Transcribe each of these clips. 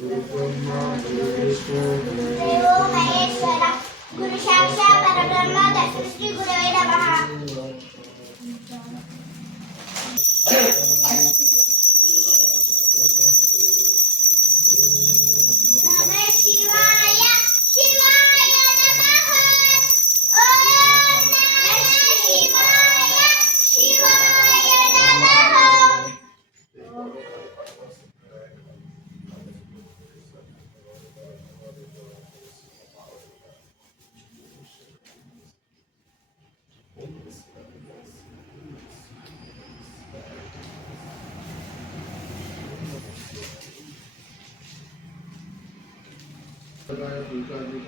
गुरुब्रह्मा गुरुविष्णु गुरुदेवो महेश्वरा गुरु साक्षात् परब्रह्म तस्मै श्री गुरवे नमः। नमः शिवाय शिवाय नमः। ओम नमः शिवाय शिवाय नमः।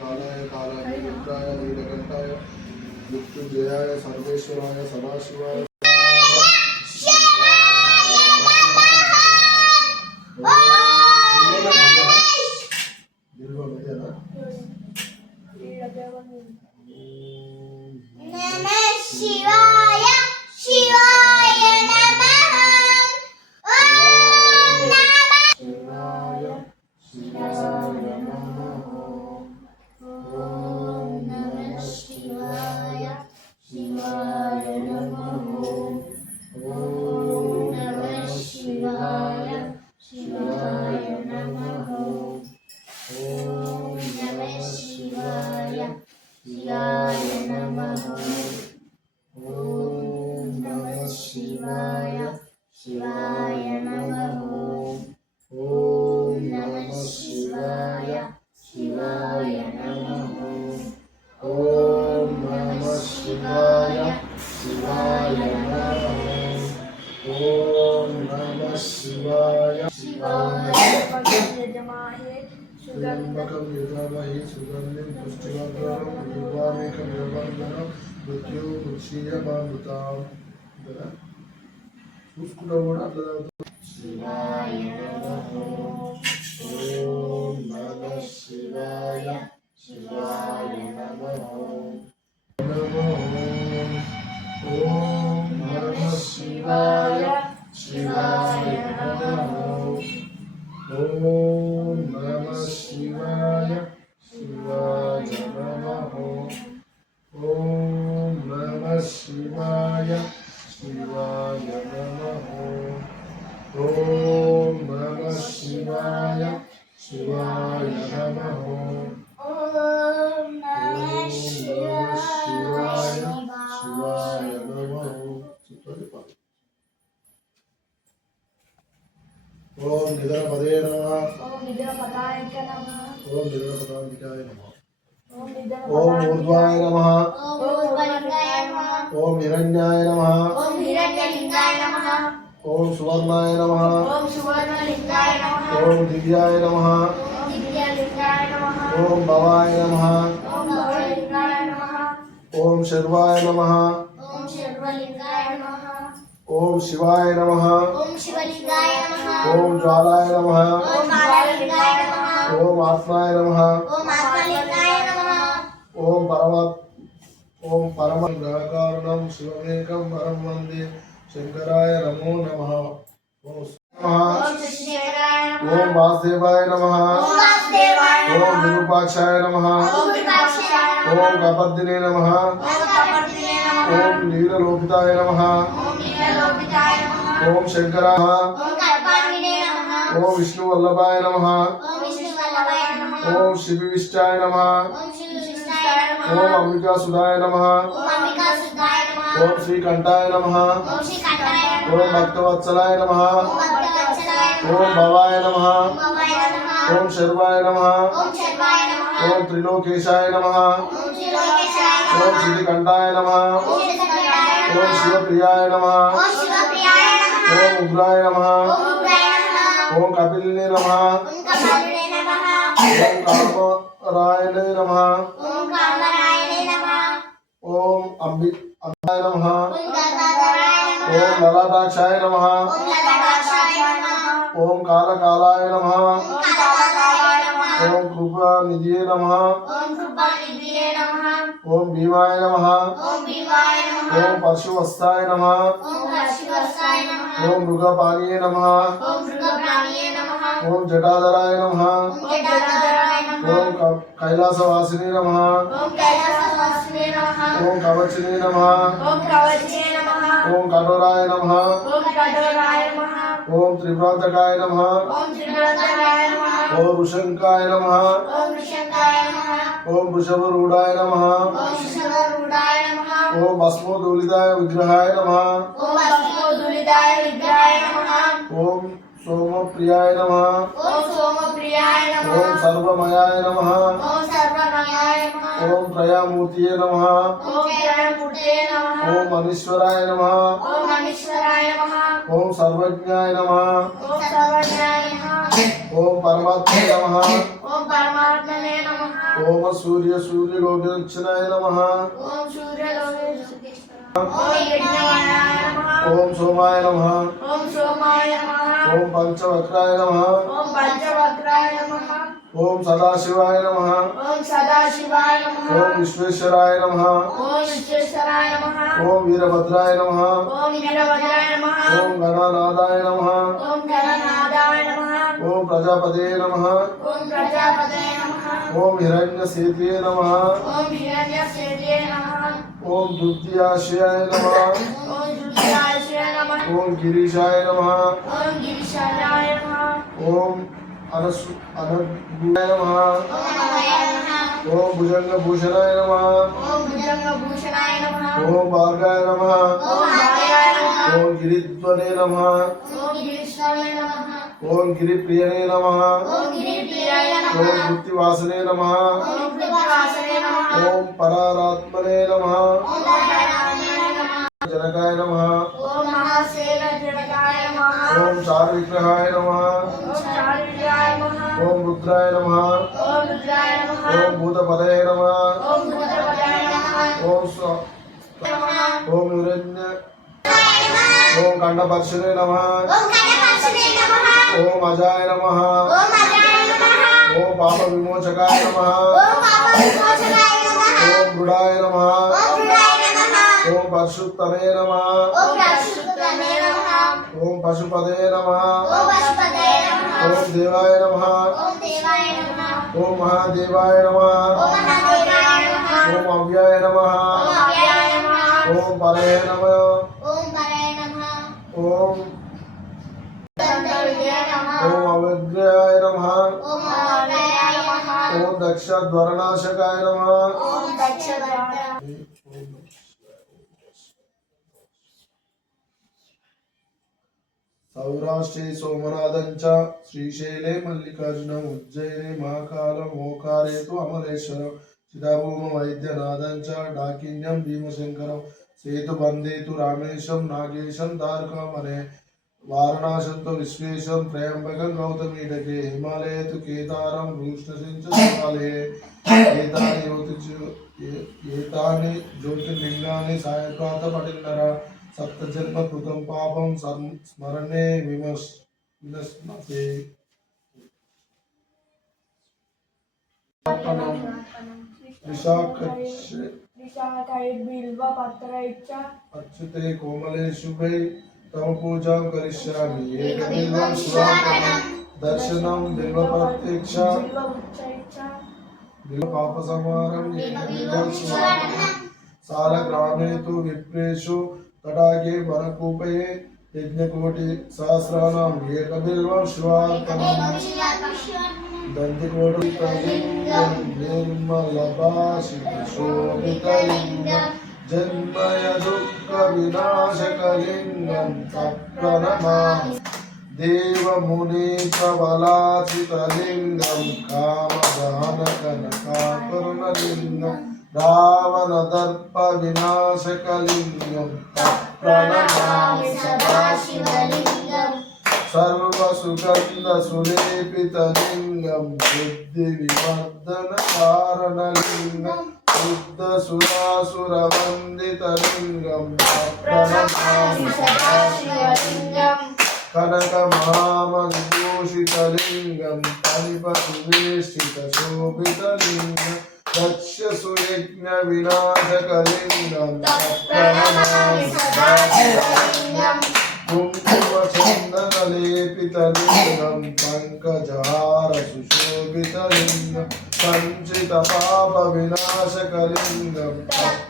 कालाय कालाय नीलकंठाय मृत्युंजयाय सर्वेश्वराय सदाशिवाय नमः शिवाय शिवाय नमः। ओम नमः शिवाय शिवाय नमः। ओम नमः शिवाय शिवाय नमः। ओम नमः शिवाय शिवाय नमः। ओम नमः शिवाय शिवाय नमः। ओम नमः शिवाय शिवाय नमः। ओम नमः शिवाय शिवाय नमः। ओम नमः शिवाय शिवाय नमः। ओम नमः शिवाय त्र्यंबकं यजामहे सुगंधिं पुष्टिवर्धनं निर्वाणिकं यवन्दनं मृत्युमुक्षीयमामृताम् చూసుకుంటా కూడా అట్లా शिवाय नमः। ఓం నమః శివాయ శివాయ నమః ఓం నమః శివాయ శివాయ నమః ఓం నమః శివాయ శివాయ నమః ఓం నమః శివాయ శివాయ నమః ఓం నమః శివాయ శివాయ నమః ఓం నమః శివాయ శివాయ నమః ఓం నిద్రపదే నమః ఓం నిద్రపదాయ నమః। ఓం నిద్రపదాయ నమః ఓం నిద్రపదాయ ఓం ఊర్ధ్వాయ నమః ఓం ఊర్ధ్వలింగాయ నమః। ఓం హిరణ్యాయ నమః ఓం హిరణ్యలింగాయ నమః। ఓం సువర్ణాయ నమః ఓం సువర్ణలింగాయ నమః। ఓం దివ్యాయ నమః ఓం దివ్యలింగాయ నమః। ఓం భవాయ నమః ఓం భవలింగాయ నమః। ఓం శర్వాయ నమః ఓం శర్వలింగాయ నమః। ఓం శివాయ నమః ఓం శివలింగాయ నమః। ఓం జ్వాలాయ నమః ఓం కాళలింగాయ నమః। ఓం ఆత్మాయ నమః ఓం ఆత్మలింగాయ నమః। ఓం పరమ గ్రహకారణం శివమేకం పరం వందే శంకరాయ నమో నమః ఓం ఓం శివాయ నమః। ఓం వాసుదేవాయ నమః ఓం వాసుదేవాయ ఓం నమః। విరూపాక్షాయ నమః ఓం విరూపాక్షాయ నమః। ఓం కపర్దినే నమః ఓం కపర్దినే నమః। ఓం నీలలోకితాయ నమః ఓం నీలలోకితాయ నమః। ఓం శంకరాయ ఓం కల్పానినే నమః। ఓం విష్ణువల్లభాయ నమః ఓం విష్ణువల్లభాయ నమః। ఓం శివవిష్టాయ నమః ఓం శ్రీకృష్ణాయ నమః। ఓం అంబికాసుధాయ నమః ఓం అంబికాసుతాయ నమః। ఓం శ్రీకంఠాయ నమః ఓం శ్రీకంఠాయ నమః। ఓం భక్తవత్సలాయ నమః ఓం భక్తవత్సలాయ నమః। ఓం భవాయ నమః ఓం భవాయ నమః। ఓం శర్వాయ నమః ఓం శర్వాయ నమః। ఓం త్రిలోకేశాయ నమః ఓం త్రిలోకేశాయ నమః। ఓం శ్రీకంఠాయ నమః ఓం శ్రీకంఠాయ నమః। ఓం శివప్రియాయ నమః ఓం శివప్రియాయ నమః। ఓం ఉగ్రాయ నమః ఓం ఉగ్రాయ నమః। ఓం కపిలినే నమః ఓం కపాలినే నమః। ఓం కామరాయనే నమః ఓం కామరాయనే నమః। ఓం అంబాయ నమః ఓం గంగాధరాయ నమః। ఓం లలాటాక్షాయ నమః ఓం లలాటాక్షాయ నమః। ఓం కాలకాలాయ నమః ఓం కాలకాలాయ నమః। ఓం కృపానిధియే నమః ఓం కృపానిధియే నమః। ఓం భీమాయ నమః ఓం భీమాయ నమః। ఓం పశువస్తాయ నమః ఓం పశువస్తాయ నమః। ఓం మృగపానీయ నమః ఓం మృగప్రాణియే ఓం జటాధరాయ నమః ఓం జటాధరాయ నమః ఓం కైలాసవాసిని నమః ఓం కైలాసవాసినే నమః ఓం కవచిని నమః ఓం కవచినే నమః ఓం కఠోరాయ నమః ఓం కఠోరాయ నమః ఓం త్రిభ్రాంతకాయ నమః ఓం త్రిపురాంతకాయ నమః ఓం వృషంకాయ నమః ఓం వృషంకాయ నమః ఓం వృషభరూఢాయ నమః ఓం వృషభరూఢాయ నమః ఓం భస్మోదూలితాయ విగ్రహాయ నమః ఓం భస్మోదూలితాయ విగ్రహాయ నమః ఓం సోమప్రియాయ నమః ఓం సోమప్రియాయ నమః ఓం సర్వమయాయ నమః ఓం సర్వమయాయ నమః ఓం త్రయామూర్తియే నమః ఓం త్రయమూర్తయే నమః ఓం మనీశ్వరాయ నమః ఓం మనీశ్వరాయ నమః ఓం సర్వజ్ఞాయ నమః ఓం సర్వజ్ఞాయ నమః ఓం పరమాత్మే నమః ఓం పరమాత్మనే నమః ఓం సూర్యలోచనాయ నమః ఓం సూర్యలోకేశ్వరాయ ఓం యజ్ఞమయాయ నమః ఓం సోమాయ నమః ఓం సోమాయ నమః ఓం పంచవక్రాయ నమః ఓం పంచవక్రాయ నమః ఓం సదాశివాయ నమః ఓం సదాశివాయ నమః ఓం విశ్వేశ్వరాయ నమః ఓం విశ్వేశ్వరాయ నమః ఓం వీరభద్రాయ నమః ఓం వీరభద్రాయ నమః ఓం గణనాదాయ నమః ఓం గణనాదాయ నమః ఓం ప్రజాపతే నమః ఓం ప్రజాపతయే నమః ఓం హిరణ్యసేతుయే నమః ఓం హిరణ్యసేతుయే నమః ఓం దుర్ద్యాశయాయ నమః ఓం రుద్రాయ నమః ఓం గిరీశాయ నమః ఓం గిరిశాయ నమః ఓం అనగ్గుణాయ నమః ఓం నమయ నమః ఓం భుజంగభూషణాయ నమః ఓం భుజంగభూషణాయ నమః ఓం భార్గాయ నమః ఓం భార్యాయ నమః ఓం గిరిధ్వనే నమః ఓం గిరిష్ణాయ నమః ఓం గిరిప్రియనే నమః ఓం గిరిప్రియాయ నమః ఓం వృత్తివాసనే నమః ఓం కృపాసనే నమః ఓం పరారాత్మనే నమః ఓం నారాయణాయ నమః జనకాయ నమః ఓం మహాసేన జనకాయ నమః ఓం చారువిగ్రహాయ నమః ఓం చారుర్యాయ నమః ఓం రుద్రాయ నమః ఓం రుద్రాయ నమః ఓం భూతపదయ నమః ఓం భూతపదాయ నమః ఓం నమః ఓం యురణ్య ఓం కంఠపక్షిణే నమః ఓం కనపక్షనే నమః ఓం అజాయ నమః ఓం అజాయ నమః ఓం పాప విమోచకాయ నమః ఓం పాప విమోచనాయ నమః ఓం మృడాయ నమః ఓం హృదయాయ నమః ఓం పశుత్తనే నమః ఓం పరిశుద్ధనే నమః ఓం పశుపదే నమః ఓం పశుపతయే నమః ఓం దేవాయ నమః ఓం దేవాయ నమః ఓం మహాదేవాయ నమః ఓం మహాదేవాయ నమః ఓం అవ్యాయ నమః ఓం అవ్యాయ నమః ఓం పరయ నమః ఓం పరయ నమః ఓం దండవిజయ నమః ఓం అవగ్రయాయ నమః ఓం అవ్యాయ నమః ఓం దక్షధ్వరనాశకాయ నమః ఓం దక్షవర్ణ సౌరాష్ట్రే సోమనాథం చ శ్రీశైలే మల్లికార్జునం ఉజ్జయినే మహాకాలం ఓంకారే తు అమలేశ్వరం చిదాభూమ వైద్యనాథం చ డాకిన్యం భీమశంకరం సేతుబందే తు రామేశం నాగేశం ద్వారకామనే వారణాశంతో విశ్వేశం త్రయంబకం గౌతమీడకే హిమాలయ తు కేదారం వృష్ణసించాలే ఏతాని జ్యోతిర్లింగాని సాయంకాత పడిన్నర సప్తజన్మ కృతం పాపం స్మరణే వినశ్నతే విశాఖైర్బిల్వపత్రైశ్చ అచ్యుతే కోమలే శుభై తమ పూజాం కరిష్యామి ఏకబిల్వం శివార్పణం దర్శనం బిల్వప్రత్యక్ష బిల్వవృక్షైశ్చ బిల్వ పాప సమారం ఏకబిల్వం శివార్పణం సాలగ్రామే తు విప్రేషు తటాకే వనకూపే యజ్ఞకోటి సహస్రానాం ఏకబిల్వం శివార్పణం దంతికోటి నిర్మలభాషితశోభితలింగం జన్మయ దుఃఖ వినాశకలింగం తప్రణమామి దేవమునీశ్వలాచితలింగం కామదానకనకాకర్ణలింగం రావణదర్ప వినాశకలింగం తప్రణమామి సదాశివలింగం సర్వసుగంధసులేపితలింగం బుద్ధివివర్ధన కారణలింగం శుద్ధసురాసురవందితలింగం ప్రణమామి సదాశివలింగం కనకమామవిభూషితలింగం కనిపసువేష్టితశోభితలింగం దక్షసుయజ్ఞ వినాశకలింగం ప్రణమామి సదాశివలింగం कुङ्कुमचन्दनलेपितलिङ्गं पङ्कजहार सुशोभितलिङ्गं सञ्चितपापविनाशकलिङ्गं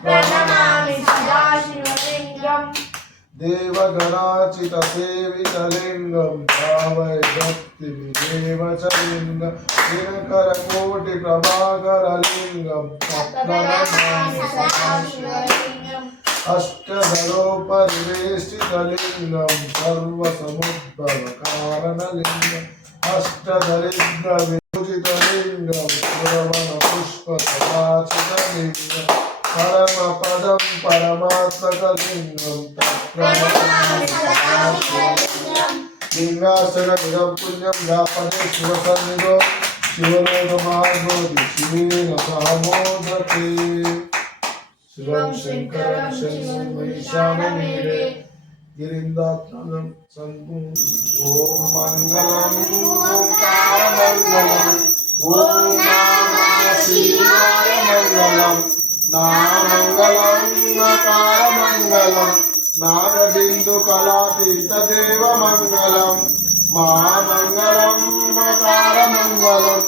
प्रणमामि सदाशिवलिङ्गम् देवगणाचितसेवितलिङ्गं भावय भक्तिविदेव च लिङ्गं दिनकरकोटिप्रभाकरलिङ्गं प्रणमामि सदाशिवलिङ्गम् अष्टदलोपरिवेष्टितलिङ्गं सर्वसमुद्भवकारणलिङ्गम् अष्टदरिद्रविभूषितलिङ्गं पुष्पसदाचितलिङ्गं परमपदं परमात्मकलिङ्गं प्रणमामि सदाशिवलिङ्गम् लिङ्गासनमिदं पुण्यं व्यापने शिवसन्निधौ शिवलोकमार्गोऽपि शिवेन सह मोदते शिवं शङ्करं शरणं वैशानमेरे गिरिन्दात्मनं सङ्गुं ॐ मङ्गलं ओङ्कारमङ्गलम् ॐ नमः शिवाय मङ्गलं नामङ्गलं नकारमङ्गलं नागबिन्दुकलातीतदेवमङ्गलं महामङ्गलं मकारमङ्गलं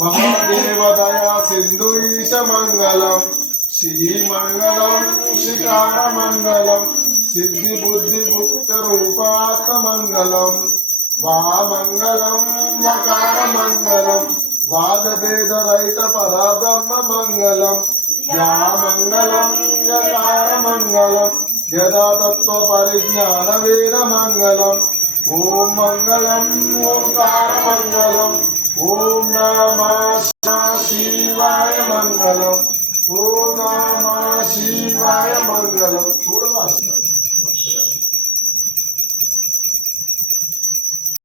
महादेवदया सिन्धु ईशमङ्गलम् श्रीमङ्गलं शिकारमङ्गलं सिद्धिबुद्धिमुक्तरूपात्ममङ्गलं वामङ्गलं वकारमङ्गलं वादभेदरहितपराब्रह्ममङ्गलं यामङ्गलं यकारमङ्गलं यदा तत्त्वपरिज्ञानवेदमङ्गलं ॐ मङ्गलं ओङ्कारमङ्गलं ॐ नमः शिवाय मङ्गलम् ఓం నమః శివాయ మంగళం చూడవా